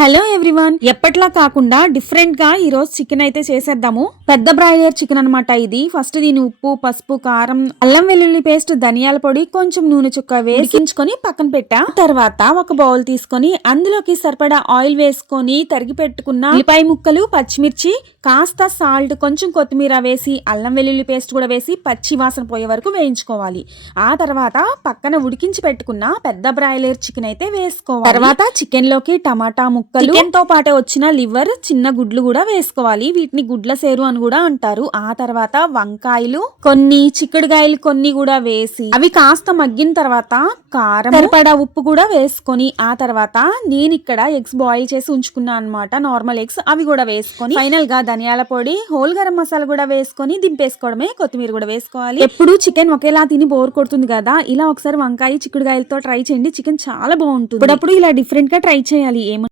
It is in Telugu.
హలో ఎవ్రీవన్, ఎప్పట్లా కాకుండా డిఫరెంట్ గా ఈ రోజు చికెన్ అయితే చేసేద్దాము. పెద్ద బ్రాయిలర్ చికెన్ అన్నమాట ఇది. ఫస్ట్ దీని ఉప్పు, పసుపు, కారం, అల్లం వెల్లుల్లి పేస్ట్, ధనియాల పొడి, కొంచెం నూనె చుక్క వేసించుకొని పక్కన పెట్టా. తర్వాత ఒక బౌల్ తీసుకొని అందులోకి సరిపడా ఆయిల్ వేసుకొని తరిగి పెట్టుకున్న ఉల్లిపాయ ముక్కలు, పచ్చిమిర్చి, కాస్త సాల్ట్, కొంచెం కొత్తిమీర వేసి అల్లం వెల్లుల్లి పేస్ట్ కూడా వేసి పచ్చి వాసన పోయే వరకు వేయించుకోవాలి. ఆ తర్వాత పక్కన ఉడికించి పెట్టుకున్న పెద్ద బ్రాయిలర్ చికెన్ అయితే వేసుకోవాలి. తర్వాత చికెన్ లోకి టమాటా ముక్కలు, చికెన్ తో పాటే వచ్చిన లివర్, చిన్న గుడ్లు కూడా వేసుకోవాలి. వీటిని గుడ్ల సేరు అని కూడా అంటారు. ఆ తర్వాత వంకాయలు కొన్ని, చిక్కుడుకాయలు కొన్ని కూడా వేసి అవి కాస్త మగ్గిన తర్వాత కారం, సరిపడా ఉప్పు కూడా వేసుకొని ఆ తర్వాత నేను ఇక్కడ ఎగ్స్ బాయిల్ చేసి ఉంచుకున్నా అన్నమాట, నార్మల్ ఎగ్స్. అవి కూడా వేసుకొని ఫైనల్ గా ధనియాల పొడి, హోల్ గరం మసాలా కూడా వేసుకొని దింపేసుకోవడమే. కొత్తిమీర కూడా వేసుకోవాలి. ఎప్పుడు చికెన్ ఒకేలా తిని బోర్ కొడుతుంది కదా, ఇలా ఒకసారి వంకాయ చిక్కుడుకాయలతో ట్రై చేయండి. చికెన్ చాలా బాగుంటుంది. అప్పుడప్పుడు ఇలా డిఫరెంట్ గా ట్రై చేయాలి.